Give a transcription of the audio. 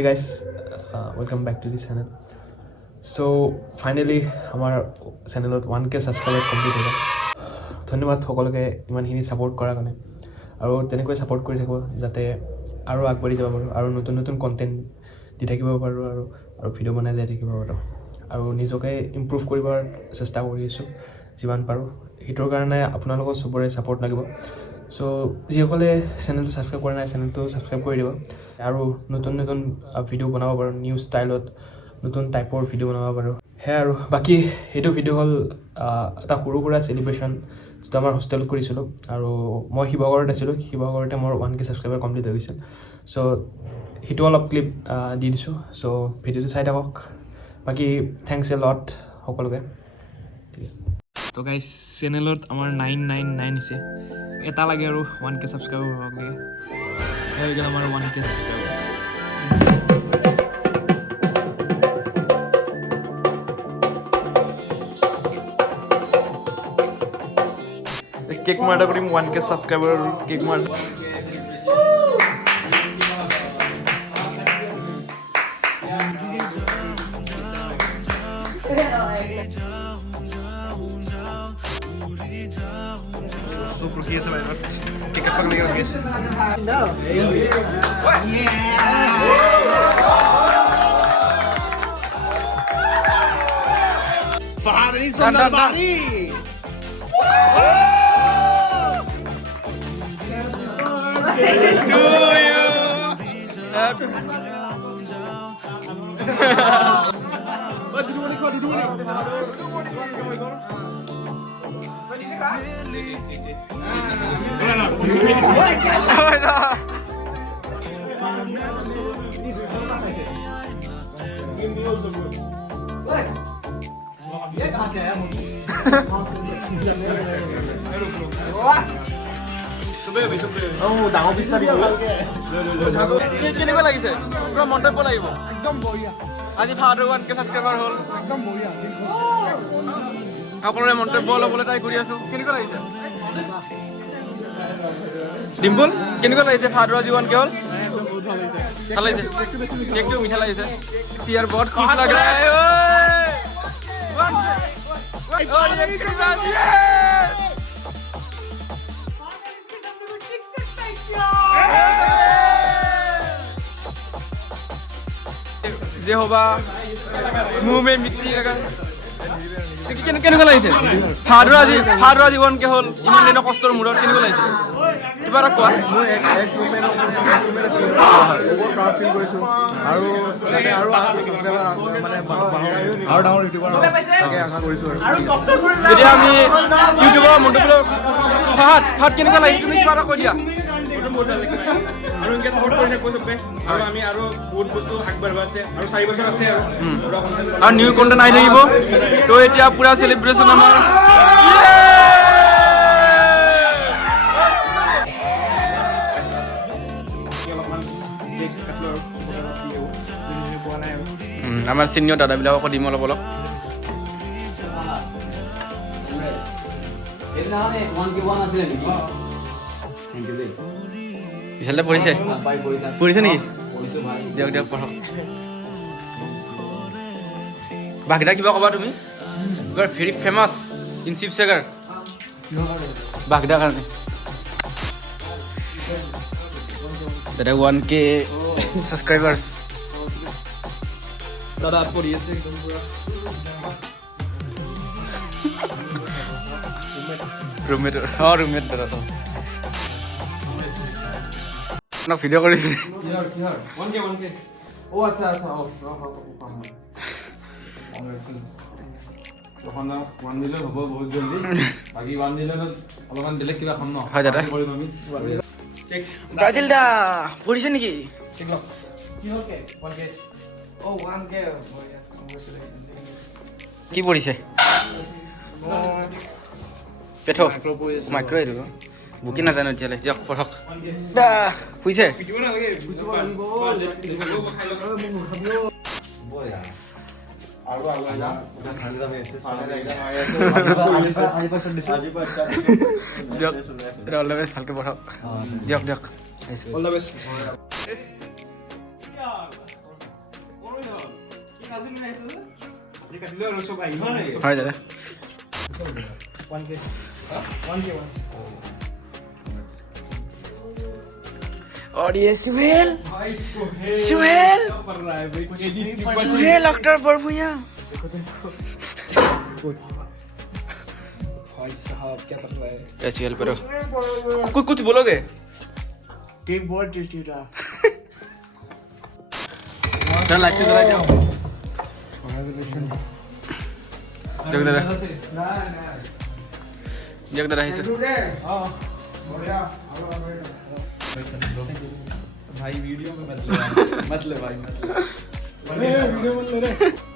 Hey guys, welcome back to the channel. So finally আমাৰ চেনেলত 1k subscriber complete হ'ল। ধন্যবাদ সকলোকে ইমানখিনি সাপোৰ্ট কৰাৰ কাৰণে আৰু তেনেকৈ সাপোৰ্ট কৰি থাকিব যাতে আৰু আগবাঢ়ি যাব পাৰোঁ আৰু নতুন নতুন কন্টেন্ট দি থাকিব পাৰোঁ আৰু ভিডিঅ' বনাই যাই থাকিব পাৰোঁ আৰু নিজকে ইমপ্ৰুভ কৰিবৰ চেষ্টা কৰি আছোঁ যিমান পাৰোঁ। সেইটোৰ কাৰণে আপোনালোকৰ চবৰে সাপোৰ্ট লাগিব। সো যিসকলে চেনেলটো সাবস্ক্ৰাইব কৰা নাই চেনেলটো সাবস্ক্ৰাইব কৰি দিব আৰু নতুন নতুন ভিডিঅ' বনাব পাৰোঁ, নিউ ষ্টাইলত নতুন টাইপৰ ভিডিঅ' বনাব পাৰোঁ। সেয়া আৰু বাকী এইটো ভিডিঅ' হ'ল এটা সৰু সুৰা চেলিব্ৰেশ্যন যিটো আমাৰ হোষ্টেলত কৰিছিলোঁ আৰু মই শিৱসাগৰত আছিলোঁ। শিৱসাগৰতে মোৰ 1k সাবস্ক্ৰাইবাৰ কমপ্লিট হৈ গৈছিল। চ' সেইটো অলপ ক্লিপ দি দিছোঁ। চ' ভিডিঅ'টো চাই থাকক। বাকী থেংকছ এ লট সকলোকে। ঠিক আছে। তো গাইজ চেনেলত আমাৰ 999 হৈছে। এটা লাগে আৰু 1k সাবস্ক্ৰাইবাৰ হ'বক লাগে। হৈ গ'ল আমাৰ 1k সাবস্ক্ৰাইবাৰ। কেক মাৰ্টা কৰিম 1k সাবস্ক্ৰাইবাৰ কেক মাৰ্টা। Super hier zijn wij wat. Ik heb ook lekker gegessen. Fahad is van de Bari. Do you? Wat doe ik? Wat doe ik? ডাঙৰ পিছা দিব কেনেকুৱা লাগিছে? পুৰা মন্তব্য লাগিব। একদম বঢ়িয়া। আজি ফাহাদৰ 1k সাবস্ক্ৰাইবাৰ হ'ল। একদম বঢ়িয়া। আপোনালোকে মন্তব্য ল'বলৈ ট্ৰাই কৰি আছোঁ। কেনেকুৱা লাগিছে? ডিম্পল কেনেকুৱা লাগিছে? ফাহাদৰ আজি 1k হ'ল। ভাল লাগিছে। কেকটো মিঠা লাগিছে। চিয়াৰ বহুত খুশ লাগ ৰহা है। যে হবা মুহ মে মিট্টি লগা। কেনেকুৱা লাগিছে? ফাহাদৰ আজি 1k হ'ল। ইমান দিনৰ কষ্টৰ মূৰত কেনেকুৱা লাগিছে? কিবা এটা কোৱা। যেতিয়া আমি ইউটিউবৰ মন্তব্য ফাহাদ কেনেকুৱা লাগিছে তুমি কিবা এটা কৈ দিয়া। আৰু এনেকৈ সাপোৰ্ট কৰি থাকিব চবে আৰু আমি আৰু বহুত বস্তু আগবাঢ়িব আছে আৰু 4 বছৰ আছে আৰু নিউ কণ্টেণ্ট আহি থাকিব। তো এতিয়া পুৰা চেলিব্ৰেশ্যন আমাৰ। আমাৰ চিনিয়ৰ দাদাবিলাককো দিম অলপ অলপ। পিছালে পৰিছে নেকি? দিয়ক দিয়ক পঢ়ক। বাঘিদা কিবা ক'বা তুমি? You are very famous in Sivasagar. বাঘিদাৰ কাৰণে দাদা 1k ছাবস্ক্ৰাইবাৰ্ছ। দাদা পঢ়ি আছে একদম পুৰা ৰুমমেট দাদা তো ভিডিঅ' কৰিছে। 1k অ আচ্ছা আচ্ছা অ তখন 1 মিলিয়ন হ'ব বহুত জলদি। বাকি 1 মিলিয়নত অলপমান বেলেগ কিবা খাম ন। হয় দাদা ব্ৰাজিল দা পৰিছে নেকি? কি হ'ল কে 1k অ 1k কি পৰিছে? পেঠো মাইক্ৰ এইটো বুকি নাজানো এতিয়ালৈ। দিয়ক পঢ়ক। শুইছে ভালকে পঢ়ক। দিয়ক দিয়ক। হয় দাদা और ये सुहेल सुहेल सुहेल अख्तर बड़भुइया भाई साहब क्या कर रहा है क्या सुहेल पर कुछ बोलोगे टेक बहुत टेस्टी था चल लाइट जरा जाओ जग जरा जग जरा है भाई वीडियो में मत ले भाई मत ले वीडियो मत ले रे